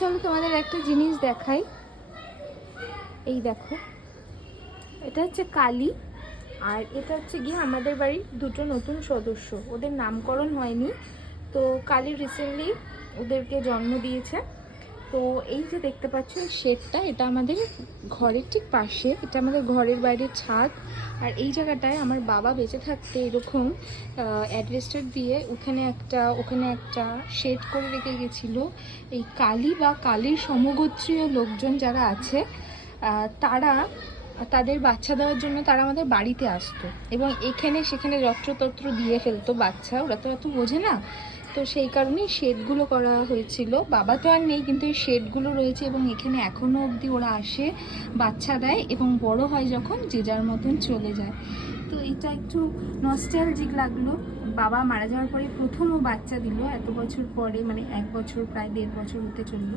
চলো তোমাদের একটা জিনিস দেখাই। এই দেখো, এটা হচ্ছে কালী, আর এটা হচ্ছে গিয়ে আমাদের বাড়ির দুটো নতুন সদস্য, ওদের নামকরণ হয়নি। তো কালী রিসেন্টলি ওদেরকে জন্ম দিয়েছে। তো এই যে দেখতে পাচ্ছ এই শেডটা, এটা আমাদের ঘরের ঠিক পাশে, এটা আমাদের ঘরের বাইরের ছাদ। আর এই জায়গাটায় আমার বাবা বেঁচে থাকতে এরকম অ্যাডভেস্টার দিয়ে ওখানে একটা শেড করে রেখে গেছিলো। এই কালী বা কালীর সমগোত্রীয় লোকজন যারা আছে তারা তাদের বাচ্চা দেওয়ার জন্য তারা আমাদের বাড়িতে আসতো এবং এখানে সেখানে যত্রতত্র দিয়ে ফেলতো বাচ্চা, ওরা তো অত বোঝে না। তো সেই কারণেই শেডগুলো করা হয়েছিল। বাবা তো আর নেই, কিন্তু এই শেডগুলো রয়েছে এবং এখানে এখনও অবধি ওরা আসে, বাচ্চা দেয় এবং বড় হয় যখন যে যার মতন চলে যায়। তো এটা একটু নস্টালজিক লাগলো। বাবা মারা যাওয়ার পরে প্রথম ও বাচ্চা দিল এত বছর পরে, মানে 1 বছর প্রায় 1.5 বছর হতে চললো।